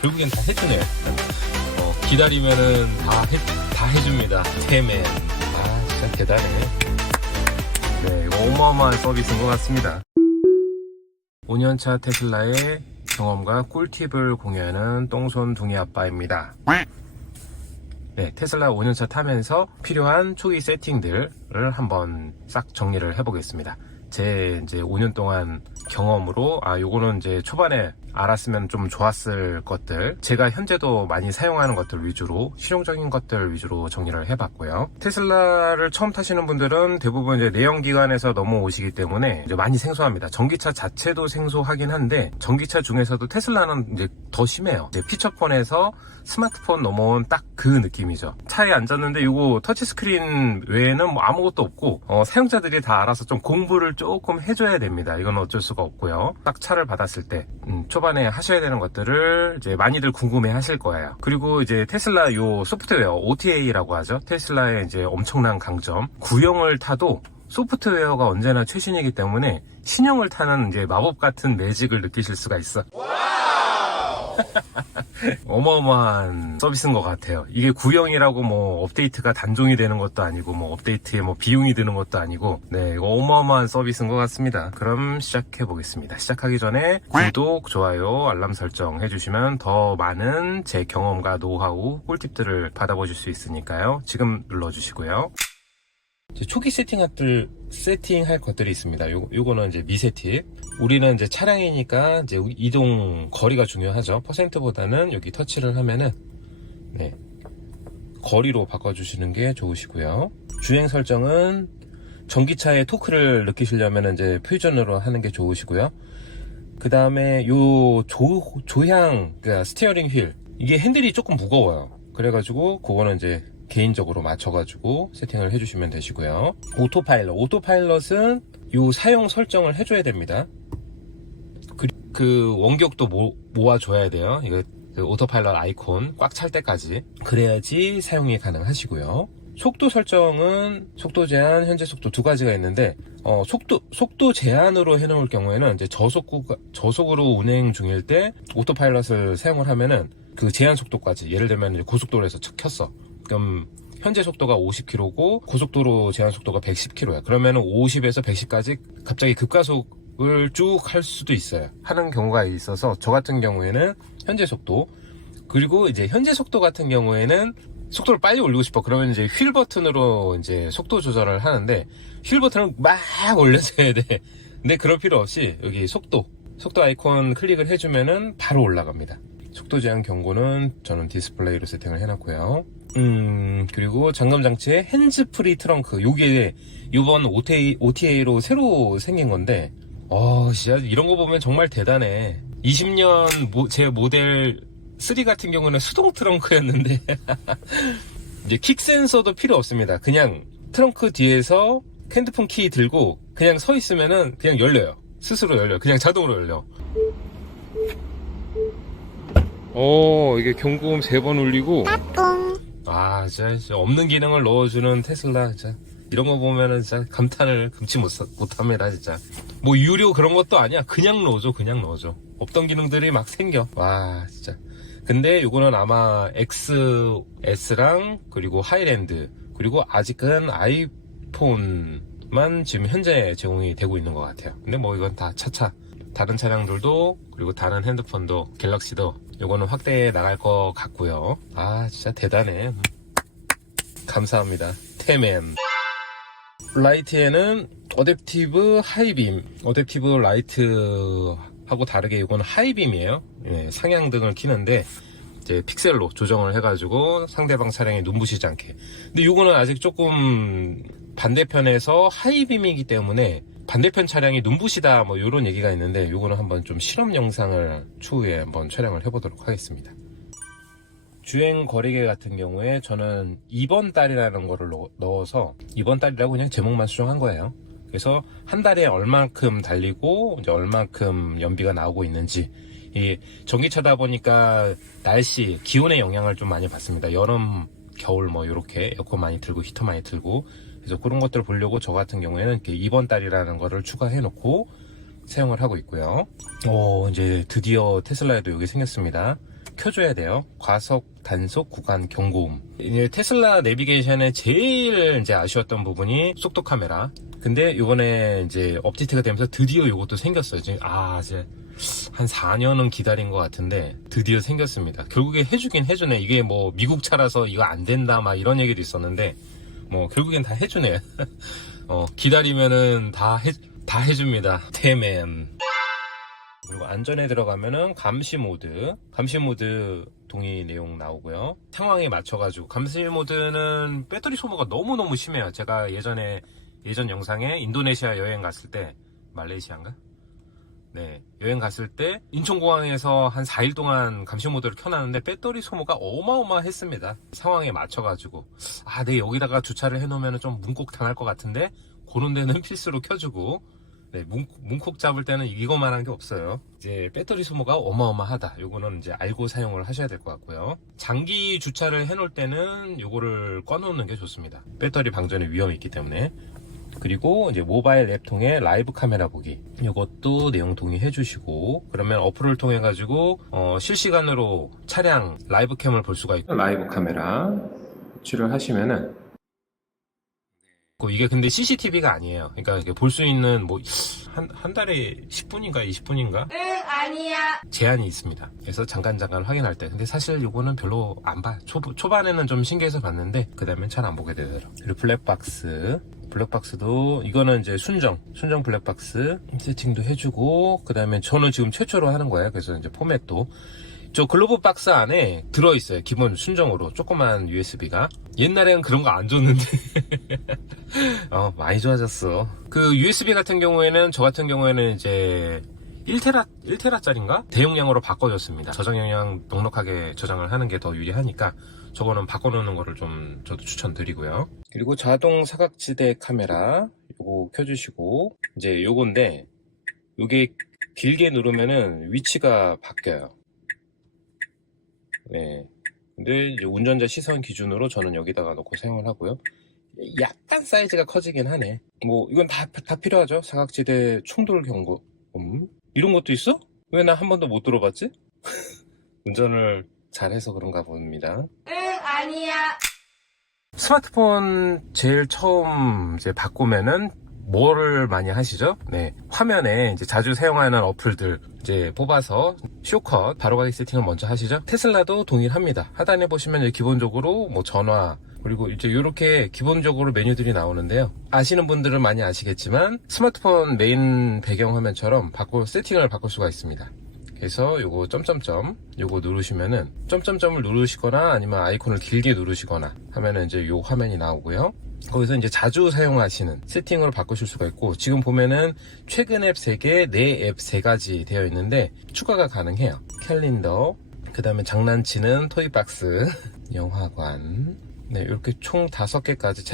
결국엔 다 해주네요. 기다리면은 다 해줍니다. 태맨. 진짜 대단해. 네, 이거 어마어마한 서비스인 것 같습니다. 5년차 테슬라의 경험과 꿀팁을 공유하는 똥손둥이 아빠입니다. 네, 테슬라 5년차 타면서 필요한 초기 세팅들을 한번 싹 정리를 해보겠습니다. 제 이제 5년 동안 경험으로 요거는 이제 초반에 알았으면 좀 좋았을 것들, 제가 현재도 많이 사용하는 것들 위주로, 실용적인 것들 위주로 정리를 해봤고요. 테슬라를 처음 타시는 분들은 대부분 이제 내연기관에서 넘어오시기 때문에 이제 많이 생소합니다. 전기차 자체도 생소하긴 한데, 전기차 중에서도 테슬라는 이제 더 심해요. 이제 피처폰에서 스마트폰 넘어온 딱 그 느낌이죠. 차에 앉았는데 이거 터치스크린 외에는 뭐 아무것도 없고, 사용자들이 다 알아서 좀 공부를 조금 해줘야 됩니다. 이건 어쩔 수가 없고요. 딱 차를 받았을 때 초반에 하셔야 되는 것들을 이제 많이들 궁금해 하실 거예요. 그리고 이제 테슬라 요 소프트웨어 OTA라고 하죠. 테슬라의 이제 엄청난 강점, 구형을 타도 소프트웨어가 언제나 최신이기 때문에 신형을 타는 이제 마법 같은 매직을 느끼실 수가 있어. 어마어마한 서비스인 것 같아요. 이게 구형이라고 뭐 업데이트가 단종이 되는 것도 아니고, 뭐 업데이트에 뭐 비용이 드는 것도 아니고, 네, 이거 어마어마한 서비스인 것 같습니다. 그럼 시작해 보겠습니다. 시작하기 전에 구독, 좋아요, 알람 설정 해주시면 더 많은 제 경험과 노하우, 꿀팁들을 받아보실 수 있으니까요. 지금 눌러주시고요. 초기 세팅할 것들이 있습니다. 요거는 이제 미세 팁. 우리는 이제 차량이니까 이제 이동 거리가 중요하죠. 퍼센트보다는 여기 터치를 하면은, 네, 거리로 바꿔주시는 게 좋으시고요. 주행 설정은 전기차의 토크를 느끼시려면 이제 퓨전으로 하는 게 좋으시고요. 그 다음에 요 조향, 그러니까 스티어링 휠, 이게 핸들이 조금 무거워요. 그래가지고 그거는 이제 개인적으로 맞춰가지고 세팅을 해주시면 되시고요. 오토파일럿은 요 사용 설정을 해줘야 됩니다. 그 원격도 모아줘야 돼요. 이거 그 오토파일럿 아이콘 꽉 찰 때까지, 그래야지 사용이 가능하시고요. 속도 설정은 속도 제한, 현재 속도 두 가지가 있는데, 속도 제한으로 해놓을 경우에는 이제 저속으로 운행 중일 때 오토파일럿을 사용을 하면은 그 제한 속도까지, 예를 들면 이제 고속도로에서 켰어. 그럼 현재 속도가 50km고 고속도로 제한 속도가 110km야. 그러면은 50에서 110까지 갑자기 급가속을 쭉 할 수도 있어요. 하는 경우가 있어서, 저 같은 경우에는 현재 속도, 그리고 이제 현재 속도 같은 경우에는 속도를 빨리 올리고 싶어. 그러면 이제 휠 버튼으로 이제 속도 조절을 하는데, 휠 버튼을 막 올려줘야 돼. 근데 그럴 필요 없이 여기 속도 아이콘 클릭을 해주면은 바로 올라갑니다. 속도 제한 경고는 저는 디스플레이로 세팅을 해놨고요. 그리고 잠금 장치에 핸즈 프리 트렁크, 요게 이번 OTA로 새로 생긴 건데, 진짜 이런 거 보면 정말 대단해. 20년 제 모델 3 같은 경우는 수동 트렁크였는데 이제 킥 센서도 필요 없습니다. 그냥 트렁크 뒤에서 핸드폰 키 들고 그냥 서 있으면은 그냥 열려요. 스스로 열려. 그냥 자동으로 열려. 이게 경고음 3번 울리고, 진짜 없는 기능을 넣어주는 테슬라, 진짜 이런 거 보면은 진짜 감탄을 금치 못합니다. 진짜 뭐 유료 그런 것도 아니야. 그냥 넣어줘. 없던 기능들이 막 생겨. 와, 진짜. 근데 요거는 아마 XS랑 그리고 하이랜드, 그리고 아직은 아이폰만 지금 현재 제공이 되고 있는 것 같아요. 근데 뭐 이건 다 차차 다른 차량들도, 그리고 다른 핸드폰도, 갤럭시도 요거는 확대해 나갈 것 같고요. 진짜 대단해. 감사합니다. 태맨. 라이트에는 어댑티브 하이빔, 어댑티브 라이트하고 다르게 이거는 하이빔이에요. 예, 상향등을 켜는데 이제 픽셀로 조정을 해가지고 상대방 차량에 눈부시지 않게. 근데 이거는 아직 조금 반대편에서 하이빔이기 때문에 반대편 차량이 눈부시다 뭐 이런 얘기가 있는데, 이거는 한번 좀 실험 영상을 추후에 한번 촬영을 해보도록 하겠습니다. 주행 거리계 같은 경우에 저는 2번 달이라는 거를 넣어서, 2번 달이라고 그냥 제목만 수정한 거예요. 그래서 한 달에 얼만큼 달리고 이제 얼만큼 연비가 나오고 있는지, 이 전기차다 보니까 날씨, 기온의 영향을 좀 많이 받습니다. 여름, 겨울 뭐 이렇게 에어컨 많이 틀고 히터 많이 틀고, 그래서 그런 것들을 보려고 저 같은 경우에는 이렇게 2번 달이라는 거를 추가해 놓고 사용을 하고 있고요. 이제 드디어 테슬라에도 이게 생겼습니다. 켜줘야 돼요. 과속, 단속, 구간, 경고음. 이제 테슬라 내비게이션의 제일 이제 아쉬웠던 부분이 속도 카메라. 근데 이번에 이제 업데이트가 되면서 드디어 이것도 생겼어요. 이제 이제 한 4년은 기다린 것 같은데 드디어 생겼습니다. 결국에 해주긴 해주네. 이게 뭐 미국 차라서 이거 안 된다 막 이런 얘기도 있었는데 뭐 결국엔 다 해주네. 기다리면은 다 해줍니다. 태맨. 그리고 안전에 들어가면은 감시 모드 동의 내용 나오고요. 상황에 맞춰가지고 감시 모드는 배터리 소모가 너무너무 심해요. 제가 예전 영상에 인도네시아 여행 갔을 때, 말레이시아인가? 네, 여행 갔을 때 인천공항에서 한 4일 동안 감시 모드를 켜놨는데 배터리 소모가 어마어마했습니다. 상황에 맞춰가지고 내가 여기다가 주차를 해놓으면 좀 문콕 당할 것 같은데 그런 데는 필수로 켜주고, 네, 문콕 잡을 때는 이거만한 게 없어요. 이제 배터리 소모가 어마어마하다. 요거는 이제 알고 사용을 하셔야 될 것 같고요. 장기 주차를 해놓을 때는 요거를 꺼놓는 게 좋습니다. 배터리 방전의 위험이 있기 때문에. 그리고 이제 모바일 앱 통해 라이브 카메라 보기. 요것도 내용 동의해 주시고, 그러면 어플을 통해 가지고 실시간으로 차량 라이브 캠을 볼 수가 있고, 라이브 카메라 출을 하시면은 이게 근데 CCTV가 아니에요. 그러니까 볼 수 있는 뭐 한 달에 10분인가 20분인가? 응, 아니야. 제한이 있습니다. 그래서 잠깐 확인할 때. 근데 사실 요거는 별로 안 봐. 초반에는 좀 신기해서 봤는데 그 다음엔 잘 안 보게 되더라고요. 그리고 블랙박스도 이거는 이제 순정 블랙박스 세팅도 해주고, 그 다음에 저는 지금 최초로 하는 거예요. 그래서 이제 포맷도 저 글로브 박스 안에 들어있어요. 기본 순정으로 조그만 USB가. 옛날에는 그런 거 안 줬는데 많이 좋아졌어. 그 USB 같은 경우에는, 저 같은 경우에는 이제 1테라짜리인가? 대용량으로 바꿔줬습니다. 저장 용량 넉넉하게 저장을 하는 게 더 유리하니까 저거는 바꿔놓는 거를 좀 저도 추천드리고요. 그리고 자동 사각지대 카메라 요거 켜주시고, 이제 요건데 요게 길게 누르면은 위치가 바뀌어요. 네. 근데 이제 운전자 시선 기준으로 저는 여기다가 놓고 사용을 하고요. 약간 사이즈가 커지긴 하네. 뭐 이건 다 필요하죠. 사각지대 충돌 경고. 이런 것도 있어? 왜 나 한 번도 못 들어봤지? 운전을 잘해서 그런가 봅니다. 응, 아니야. 스마트폰 제일 처음 이제 바꾸면은 뭐를 많이 하시죠? 네, 화면에 이제 자주 사용하는 어플들 이제 뽑아서 쇼컷 바로가기 세팅을 먼저 하시죠. 테슬라도 동일합니다. 하단에 보시면 이제 기본적으로 뭐 전화, 그리고 이제 이렇게 기본적으로 메뉴들이 나오는데요. 아시는 분들은 많이 아시겠지만 스마트폰 메인 배경화면처럼 세팅을 바꿀 수가 있습니다. 그래서 요거 점점점 요거 누르시면은 점점점을 누르시거나 아니면 아이콘을 길게 누르시거나 하면은 이제 요 화면이 나오고요. 거기서 이제 자주 사용하시는 세팅으로 바꾸실 수가 있고, 지금 보면은 최근 앱 3개, 내 앱 3가지 되어 있는데 추가가 가능해요. 캘린더, 그 다음에 장난치는 토이박스, 영화관, 네, 이렇게 총 5개까지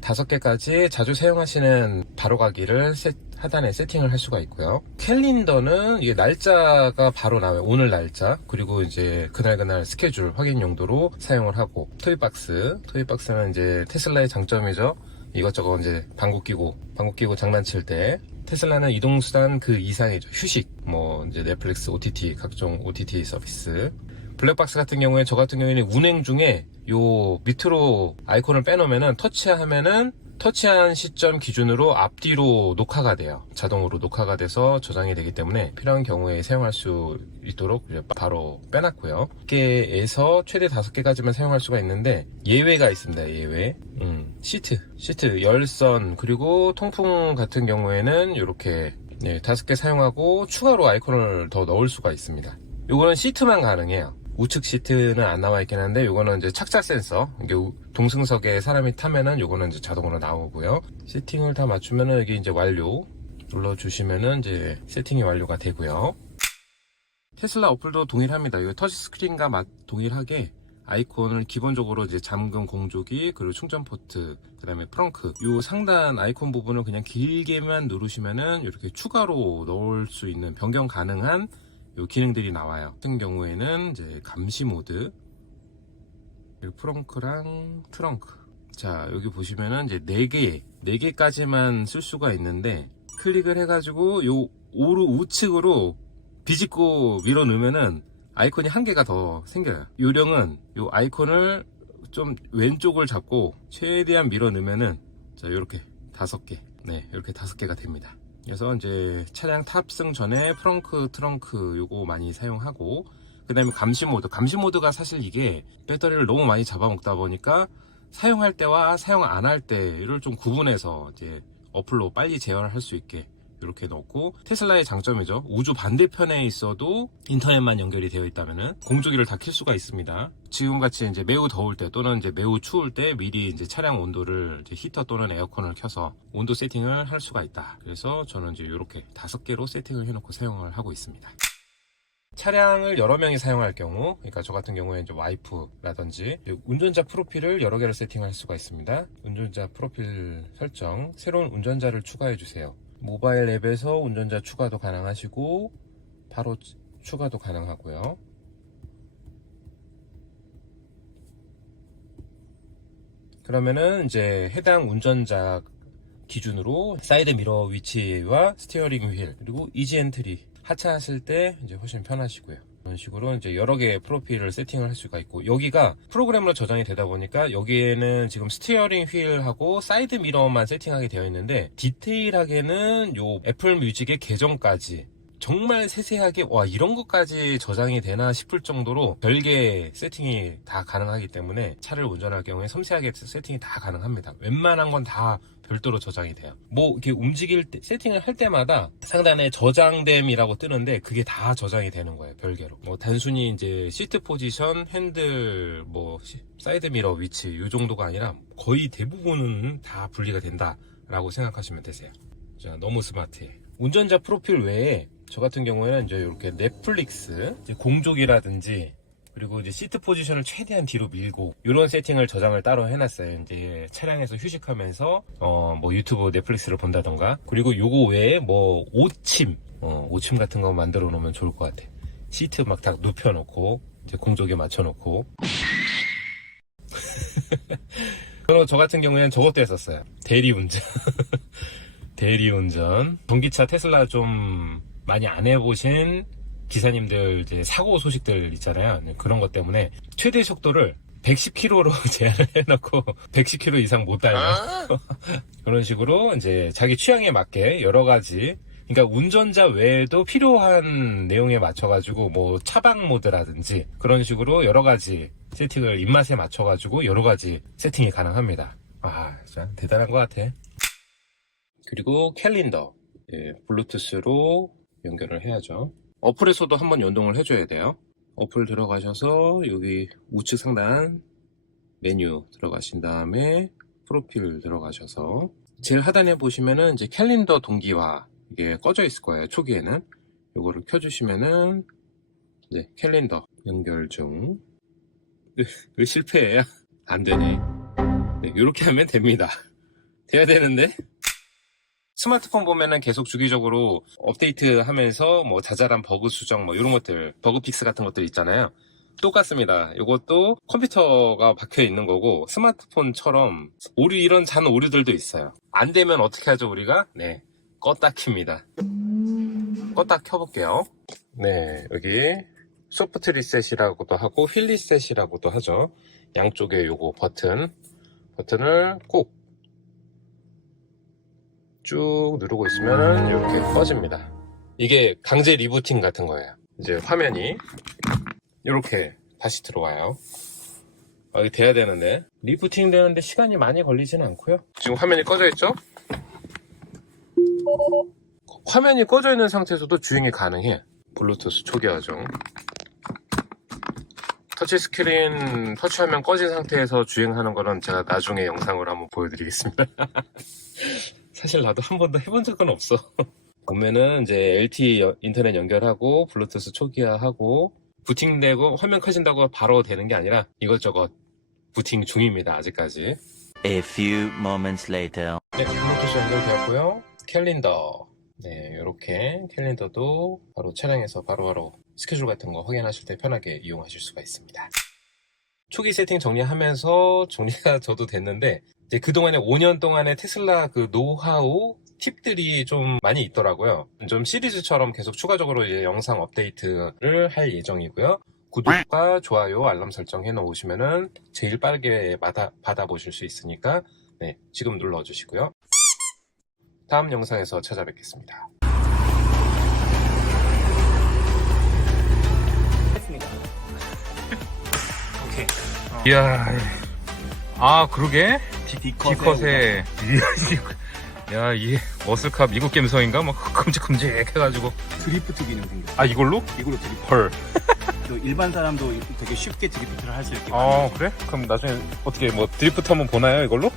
5개까지 자주 사용하시는 바로가기를 하단에 세팅을 할 수가 있고요. 캘린더는 이게 날짜가 바로 나와요. 오늘 날짜, 그리고 이제 그날 스케줄 확인 용도로 사용을 하고, 토이박스는 이제 테슬라의 장점이죠. 이것저것 이제 방구 끼고 장난칠 때, 테슬라는 이동수단 그 이상이죠. 휴식, 뭐 이제 넷플릭스, OTT, 각종 OTT 서비스. 블랙박스 같은 경우에, 저 같은 경우에는 운행 중에 요 밑으로 아이콘을 빼놓으면은 터치한 시점 기준으로 앞뒤로 녹화가 돼요. 자동으로 녹화가 돼서 저장이 되기 때문에 필요한 경우에 사용할 수 있도록 바로 빼놨고요. 1개에서 최대 5개까지만 사용할 수가 있는데 예외가 있습니다. 예외. 시트, 열선, 그리고 통풍 같은 경우에는 이렇게 5개 사용하고 추가로 아이콘을 더 넣을 수가 있습니다. 요거는 시트만 가능해요. 우측 시트는 안 나와 있긴 한데, 요거는 이제 착자 센서, 이게 동승석에 사람이 타면은 요거는 이제 자동으로 나오고요. 세팅을 다 맞추면은 여기 이제 완료 눌러주시면은 이제 세팅이 완료가 되고요. 테슬라 어플도 동일합니다. 이거 터치 스크린과 동일하게 아이콘을 기본적으로 이제 잠금 공조기, 그리고 충전 포트, 그 다음에 프렁크, 요 상단 아이콘 부분을 그냥 길게만 누르시면은 이렇게 추가로 넣을 수 있는 변경 가능한 요 기능들이 나와요. 같은 경우에는 이제 감시 모드, 그리고 프렁크랑 트렁크. 자, 여기 보시면은 이제 4개까지만 쓸 수가 있는데, 클릭을 해가지고 요 우측으로 비집고 밀어 넣으면은 아이콘이 한 개가 더 생겨요. 요령은 요 아이콘을 좀 왼쪽을 잡고 최대한 밀어 넣으면은 자, 요렇게 5개. 네, 이렇게 5개가 됩니다. 그래서 이제 차량 탑승 전에 트렁크 요거 많이 사용하고, 그 다음에 감시 모드가 사실 이게 배터리를 너무 많이 잡아먹다 보니까 사용할 때와 사용 안 할 때를 좀 구분해서 이제 어플로 빨리 제어할 수 있게 이렇게 넣고, 테슬라의 장점이죠. 우주 반대편에 있어도 인터넷만 연결이 되어 있다면은 공조기를 다 켤 수가 있습니다. 지금같이 이제 매우 더울 때 또는 이제 매우 추울 때 미리 이제 차량 온도를 이제 히터 또는 에어컨을 켜서 온도 세팅을 할 수가 있다. 그래서 저는 이제 이렇게 5개로 세팅을 해놓고 사용을 하고 있습니다. 차량을 여러 명이 사용할 경우, 그러니까 저 같은 경우에 이제 와이프라든지 운전자 프로필을 여러 개를 세팅할 수가 있습니다. 운전자 프로필 설정, 새로운 운전자를 추가해 주세요. 모바일 앱에서 운전자 추가도 가능하시고 바로 추가도 가능하고요. 그러면은 이제 해당 운전자 기준으로 사이드 미러 위치와 스티어링 휠, 그리고 이지 엔트리 하차하실 때 이제 훨씬 편하시고요. 이런 식으로 이제 여러 개의 프로필을 세팅을 할 수가 있고, 여기가 프로그램으로 저장이 되다 보니까 여기에는 지금 스티어링 휠하고 사이드 미러만 세팅하게 되어 있는데, 디테일하게는 요 애플 뮤직의 계정까지 정말 세세하게 와 이런 것까지 저장이 되나 싶을 정도로 별개 세팅이 다 가능하기 때문에 차를 운전할 경우에 섬세하게 세팅이 다 가능합니다. 웬만한 건 다 별도로 저장이 돼요. 뭐 이렇게 움직일 때 세팅을 할 때마다 상단에 저장됨이라고 뜨는데 그게 다 저장이 되는 거예요. 별개로. 뭐 단순히 이제 시트 포지션, 핸들, 뭐 사이드 미러 위치 이 정도가 아니라 거의 대부분은 다 분리가 된다라고 생각하시면 되세요. 자, 너무 스마트해. 운전자 프로필 외에 저 같은 경우에는 이제 이렇게 넷플릭스, 이제 공조기라든지, 그리고 이제 시트 포지션을 최대한 뒤로 밀고 이런 세팅을 저장을 따로 해놨어요. 이제 차량에서 휴식하면서 뭐 유튜브 넷플릭스를 본다던가, 그리고 요거 외에 뭐 오침 같은 거 만들어 놓으면 좋을 것 같아. 시트 막 딱 눕혀놓고 이제 공조기 맞춰놓고. 그리고 저 같은 경우에는 저것도 했었어요. 대리운전. 대리운전. 전기차 테슬라 좀 많이 안 해보신 기사님들 이제 사고 소식들 있잖아요. 그런 것 때문에 최대 속도를 110km로 제한을 해놓고 110km 이상 못 달려. 그런 식으로 이제 자기 취향에 맞게 여러 가지, 그러니까 운전자 외에도 필요한 내용에 맞춰가지고 뭐 차박 모드라든지 그런 식으로 여러 가지 세팅을 입맛에 맞춰가지고 여러 가지 세팅이 가능합니다. 아, 진짜 대단한 것 같아. 그리고 캘린더, 예, 블루투스로 연결을 해야죠. 어플에서도 한번 연동을 해줘야 돼요. 어플 들어가셔서 여기 우측 상단 메뉴 들어가신 다음에 프로필 들어가셔서 제일 하단에 보시면은 이제 캘린더 동기화 이게 꺼져 있을 거예요. 초기에는 요거를 켜주시면은 이제 캘린더 연결 중. 왜 실패해요? 안 되네. 네, 이렇게 하면 됩니다. 돼야 되는데. 스마트폰 보면은 계속 주기적으로 업데이트 하면서 뭐 자잘한 버그 수정 뭐 이런 것들, 버그 픽스 같은 것들 있잖아요. 똑같습니다. 이것도 컴퓨터가 박혀 있는 거고 스마트폰처럼 오류, 이런 잔 오류들도 있어요. 안 되면 어떻게 하죠 우리가? 네, 껐다 킵니다. 껐다 켜볼게요. 네, 여기 소프트 리셋이라고도 하고 휠 리셋이라고도 하죠. 양쪽에 요거 버튼을 꼭 쭉 누르고 있으면 이렇게 꺼집니다. 이게 강제 리부팅 같은 거예요. 이제 화면이 이렇게 다시 들어와요. 이게 돼야 되는데 리부팅 되는데 시간이 많이 걸리진 않고요. 지금 화면이 꺼져 있죠? 화면이 꺼져 있는 상태에서도 주행이 가능해. 블루투스 초기화 중. 터치스크린 터치화면 꺼진 상태에서 주행하는 거는 제가 나중에 영상으로 한번 보여드리겠습니다. 사실 나도 한 번도 해본 적은 없어. 보면은 이제 LTE 인터넷 연결하고 블루투스 초기화하고 부팅되고 화면 커진다고 바로 되는 게 아니라 이것저것 부팅 중입니다. 아직까지. A few moments later. 네, 블루투스 연결되었고요. 캘린더. 네, 이렇게 캘린더도 바로 차량에서 바로바로 스케줄 같은 거 확인하실 때 편하게 이용하실 수가 있습니다. 초기 세팅 정리하면서 정리가 저도 됐는데, 이제 그동안에 5년 동안의 테슬라 그 노하우, 팁들이 좀 많이 있더라고요. 좀 시리즈처럼 계속 추가적으로 이제 영상 업데이트를 할 예정이고요. 구독과 좋아요, 알람 설정 해놓으시면은 제일 빠르게 받아보실 수 있으니까 네, 지금 눌러주시고요. 다음 영상에서 찾아뵙겠습니다. 오케이. 이야, 아 그러게 D컷에 야 이게 머슬카 미국 감성인가 막 큼직큼직해가지고 드리프트 기능 생겼어. 아 이걸로? 이걸로 드리프트. 헐. 또 일반 사람도 되게 쉽게 드리프트를 할 수 있게. 아 그래? 그럼 나중에 어떻게 뭐 드리프트 한번 보나요 이걸로?